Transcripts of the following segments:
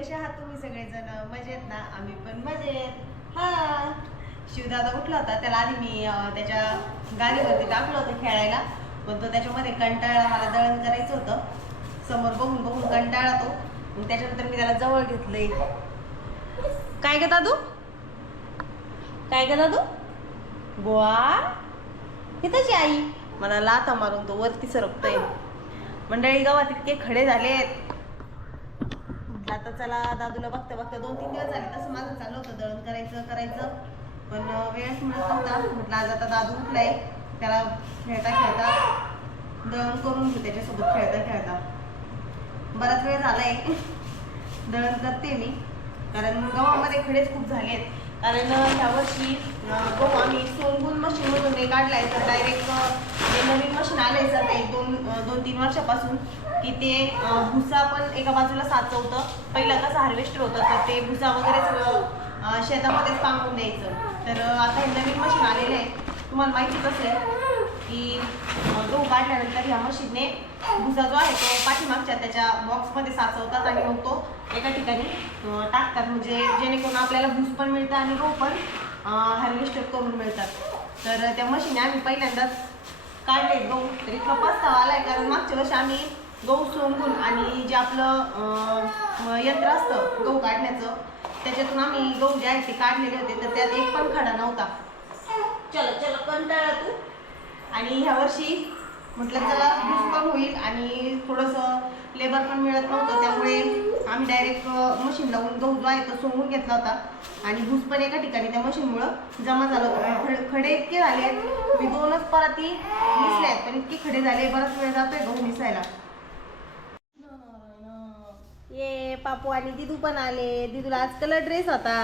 कसे आहात तुम्ही सगळेजण? मजेत ना? आम्ही पण मजेत. हा. शिवदादा उठला होता. त्याला आधी मी त्याच्या गाडीवरती टाकलं होतं खेळायला. पण तो त्याच्यामध्ये कंटाळा मला दळण करायचं होतं. समोर बघून बघून कंटाळा तो. मग त्याच्यानंतर मी त्याला जवळ घेतलंय. काय ग दादू? काय ग दादू? गोवा इथंची आई. मला लाथा मारून तो वरती सरकतोय. मंडळी गावात इतके खडे झालेत. आता चला दादूला बघता बघता दोन तीन दिवस झाले तसं माझं चाललं होतं दळण करायचं करायचं. पण वेळच मिळत नव्हता. म्हटलं आज आता दादू उठलाय. त्याला खेळता खेळता दळण करून घेऊ त्याच्यासोबत खेळता खेळता. बराच वेळ झालाय. दळण करते मी. कारण गव्हामध्ये खडेच खूप झालेत. कारण अं, ह्या वर्षी गहू आम्ही सोनगुण मशीनमधून नाही काढलाय तर डायरेक्ट ते नवीन मशीन आलंय सर ते दोन दोन तीन वर्षापासून की ते भुसा पण एका बाजूला साचवतं. पहिलं कसं हार्वेस्टर होतं तर ते भुसा वगैरे सगळं शेतामध्येच पांगून द्यायचं. तर आता हे नवीन मशीन आलेलं आहे तुम्हाला माहितीच असेल की गहू काढल्यानंतर ह्या मशीनने भुसा जो आहे तो पाठीमागच्या त्याच्या बॉक्समध्ये साचवतात आणि मग तो एका ठिकाणी टाकतात. म्हणजे जेणेकरून आपल्याला भूस पण मिळतं आणि गहू पण हार्वेस्टर करून मिळतात. तर त्या मशीनने आम्ही पहिल्यांदाच काढले गहू तरी इतका आला आहे कारण मागच्या वर्षी आम्ही गहू सोंगून आणि जे आपलं यंत्र असतं गहू काढण्याचं त्याच्यातून आम्ही गहू जे आहेत ते काढलेले होते. तर त्यात एक पण खडा नव्हता. चलो चलो कंटाळा तू. आणि ह्या वर्षी म्हटलं चला भूस पण होईल आणि थोडंसं लेबर पण मिळत नव्हतं त्यामुळे आम्ही डायरेक्ट मशीन लावून गहू जो आहे तो सोंगून घेतला होता. आणि भूस पण एका ठिकाणी त्या मशीनमुळं जमा झालं होतं. खड- इतके झाले आहेत मी दोनच पराती मिसले आहेत पण इतके खडे झाले बराच वेळ जातोय गहू मिसायला. ये पापू आणि दिदू पण आले. दिदूला आज कलर ड्रेस होता.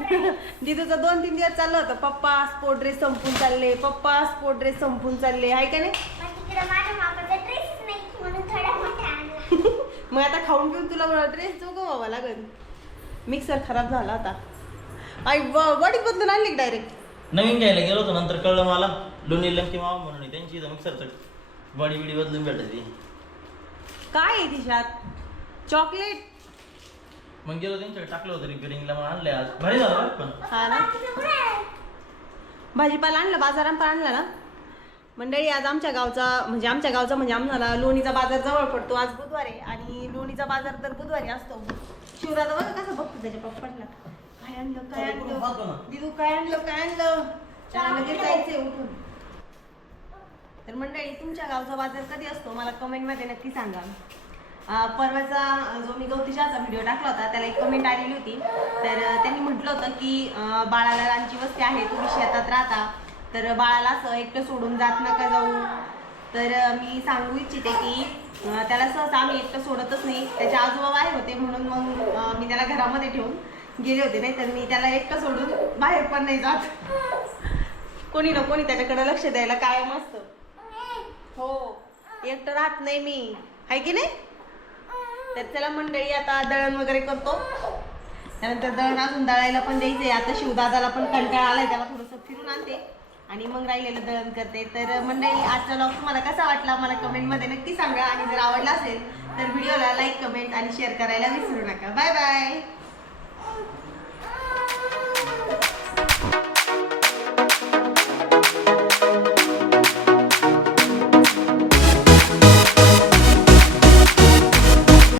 दिदूचं दोन तीन दिवस चाललं होतं. पप्पा स्पोर्ट ड्रेस संपून चालले. पप्पा स्पोर्ट ड्रेस संपून चालले. आहे का नाही? मग आता खाऊन पिऊन तुला ड्रेस जो व्हावा लागेल? मिक्सर खराब झाला आता. आई बॉडी बदलून आणली डायरेक्ट नवीन घ्यायला गेलो होतो नंतर कळलं मला. लोणी लंकी मामा म्हणून आहे. त्यांची इथं मिक्सरचं बॉडी बिडी बदलून भेटायची. काय आहे तिच्यात? चॉकलेट मग गेलो त्यांच्याकडे टाकलं होतं रिपेअरिंगला मग आणलंय आज. भारी झालं बरं पण हा ना? भाजीपाला आणला बाजारात पण आणला ना? मंडळी आज आमच्या गावचा म्हणजे आमच्या गावचा म्हणजे आम्हाला लोणीचा बाजार जवळ पडतो. आज बुधवार आहे आणि लोणीचा बाजार तर बुधवारी असतो. शिवराजा बघा कसं बघतो त्याच्या पप्पाला काय आणलं काय. आणलं? दिदू काय आणलं काय आणलं? त्याला लगेच जायचंय उठून. तर मंडळी तुमच्या गावचा बाजार कधी असतो? मला कमेंटमध्ये नक्की सांगा. परवाचा जो मी गौतीशाचा व्हिडिओ टाकला होता त्याला एक कमेंट आलेली होती. तर त्यांनी म्हटलं होतं की बाळाला रांची वस्ती आहे तुम्ही शेतात राहता. तर बाळाला असं एकटं सोडून जात नका जाऊ. तर मी सांगू इच्छिते की त्याला सहसा आम्ही एकटं सोडतच नाही. त्याचे आजोबा बाहेर होते म्हणून मग मी त्याला घरामध्ये ठेवून गेले होते. नाही तर मी त्याला एकटं सोडून बाहेर पण नाही जात. कोणी ना कोणी त्याच्याकडे लक्ष द्यायला कायम असतं. हो एकटं राहत नाही मी. आहे की नाही? तर चला मंडळी आता दळण वगैरे करतो. त्यानंतर दळण अजून दळायला पण द्यायचंय. आता शिवदादाला पण कंटाळा आलाय त्याला थोडंसं फिरून आणते. आणि मग राहिलेलं दळण करते. तर मंडळी आजचा ब्लॉग तुम्हाला कसा वाटला? मला कमेंटमध्ये नक्की सांगा. आणि जर आवडला असेल तर व्हिडिओला लाईक कमेंट आणि शेअर करायला विसरू नका. Bye bye